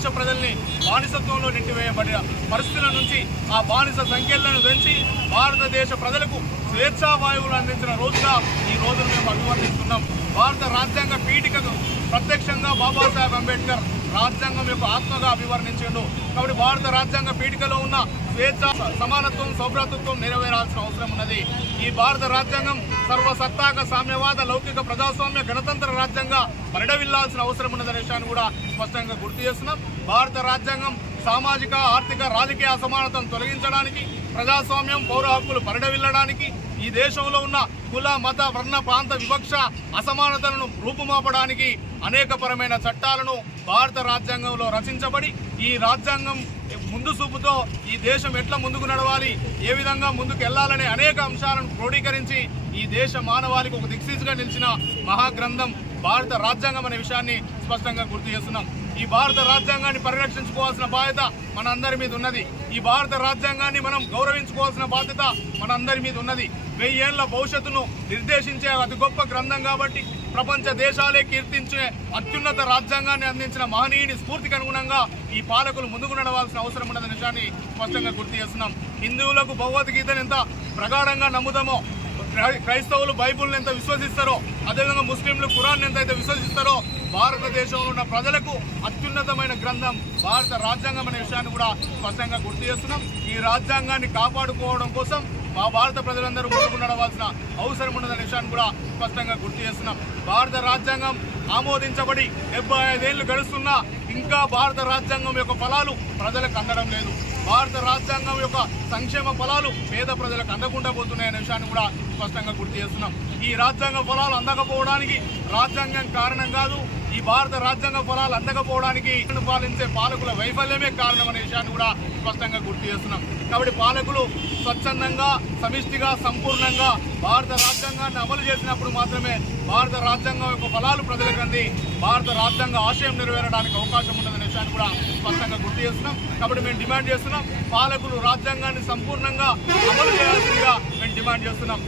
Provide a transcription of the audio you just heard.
భారతదేశ ప్రజల్ని బానిసత్వంలో నెట్టివేయబడిన పరిస్థితుల నుంచి ఆ బానిస సంఖ్యలను పెంచి భారతదేశ ప్రజలకు స్వేచ్ఛా వాయువులు అందించిన రోజుగా ఈ రోజును మేము అభివర్ణిస్తున్నాం. భారత రాజ్యాంగ పీఠికకు ప్రత్యక్షంగా బాబాసాహెబ్ అంబేద్కర్ రాజ్యాంగం యొక్క ఆత్మగా అభివర్ణించిండు. కాబట్టి భారత రాజ్యాంగ పీఠికలో ఉన్న స్వేచ్ఛ, సమానత్వం, సౌభ్రాతృత్వం నెరవేరాల్సిన అవసరం ఉన్నది. ఈ భారత రాజ్యాంగం సర్వసత్తాక సామ్యవాద లౌకిక ప్రజాస్వామ్య గణతంత్ర రాజ్యాంగంగా పరిడవిల్లాల్సిన అవసరం ఉన్నదనే విషయాన్ని కూడా స్పష్టంగా గుర్తు చేస్తున్నాం. భారత రాజ్యాంగం సామాజిక, ఆర్థిక, రాజకీయ అసమానతను తొలగించడానికి, ప్రజాస్వామ్యం, పౌర హక్కులు పరిడవిల్లడానికి, ఈ దేశంలో ఉన్న కుల, మత, వర్ణ, ప్రాంత వివక్ష, అసమానతలను రూపుమాపడానికి అనేకపరమైన చట్టాలను భారత రాజ్యాంగంలో రచించబడి ఈ రాజ్యాంగం ముందు చూపుతో ఈ దేశం ఎట్లా ముందుకు నడవాలి, ఏ విధంగా ముందుకు వెళ్లాలనే అనేక అంశాలను క్రోడీకరించి ఈ దేశ మానవాళికి ఒక దిక్సూచిగా నిలిచిన మహాగ్రంథం భారత రాజ్యాంగం అనే విషయాన్ని స్పష్టంగా గుర్తు చేస్తున్నాం. ఈ భారత రాజ్యాంగాన్ని పరిరక్షించుకోవాల్సిన బాధ్యత మనందరి మీద ఉన్నది. ఈ భారత రాజ్యాంగాన్ని మనం గౌరవించుకోవాల్సిన బాధ్యత మనందరి మీద ఉన్నది. 1000 ఏళ్ల భవిష్యత్తును నిర్దేశించే అతి గొప్ప గ్రంథం కాబట్టి ప్రపంచ దేశాలే కీర్తించే అత్యున్నత రాజ్యాంగాన్ని అందించిన మహనీయుని స్ఫూర్తికి అనుగుణంగా ఈ పాలకులు ముందుకు నడవాల్సిన అవసరం ఉన్నదనే విషయాన్ని స్పష్టంగా గుర్తు చేస్తున్నాం. హిందువులకు భగవద్గీతను ఎంత ప్రగాఢంగా నమ్ముతామో, క్రైస్తవులు బైబుల్ని ఎంత విశ్వసిస్తారో, అదేవిధంగా ముస్లింలు ఖురాన్ ఎంతైతే విశ్వసిస్తారో, భారతదేశంలో ఉన్న ప్రజలకు అత్యున్నతమైన గ్రంథం భారత రాజ్యాంగం అనే విషయాన్ని కూడా స్పష్టంగా గుర్తు చేస్తున్నాం. ఈ రాజ్యాంగాన్ని కాపాడుకోవడం కోసం మా భారత ప్రజలందరూ ముందుకు నడవాల్సిన అవసరం ఉన్నదనే విషయాన్ని కూడా స్పష్టంగా గుర్తు చేస్తున్నాం. భారత రాజ్యాంగం ఆమోదించబడి 75 ఏళ్లు గడుస్తున్నా ఇంకా భారత రాజ్యాంగం యొక్క ఫలాలు ప్రజలకు అందడం లేదు. భారత రాజ్యాంగం యొక్క సంక్షేమ ఫలాలు పేద ప్రజలకు అందకుండా పోతున్నాయనే విషయాన్ని కూడా స్పష్టంగా గుర్తు చేస్తున్నాం. ఈ రాజ్యాంగ ఫలాలు అందకపోవడానికి రాజ్యాంగం కారణం కాదు, ఈ భారత రాజ్యాంగ ఫలాలు అందకపోవడానికి పాలించే పాలకుల వైఫల్యమే కారణం అనే విషయాన్ని కూడా స్పష్టంగా గుర్తు చేస్తున్నాం. కాబట్టి పాలకులు స్వచ్ఛందంగా, సమిష్టిగా, సంపూర్ణంగా భారత రాజ్యాంగాన్ని అమలు చేసినప్పుడు మాత్రమే భారత రాజ్యాంగం యొక్క ఫలాలు ప్రజలకు అంది భారత రాజ్యాంగ ఆశయం నెరవేరడానికి అవకాశం ఉన్నదనే విషయాన్ని కూడా స్పష్టంగా గుర్తు చేస్తున్నాం. కాబట్టి మేము డిమాండ్ చేస్తున్నాం, పాలకులు రాజ్యాంగాన్ని సంపూర్ణంగా అమలు చేయాల్సిందిగా మేము డిమాండ్ చేస్తున్నాం.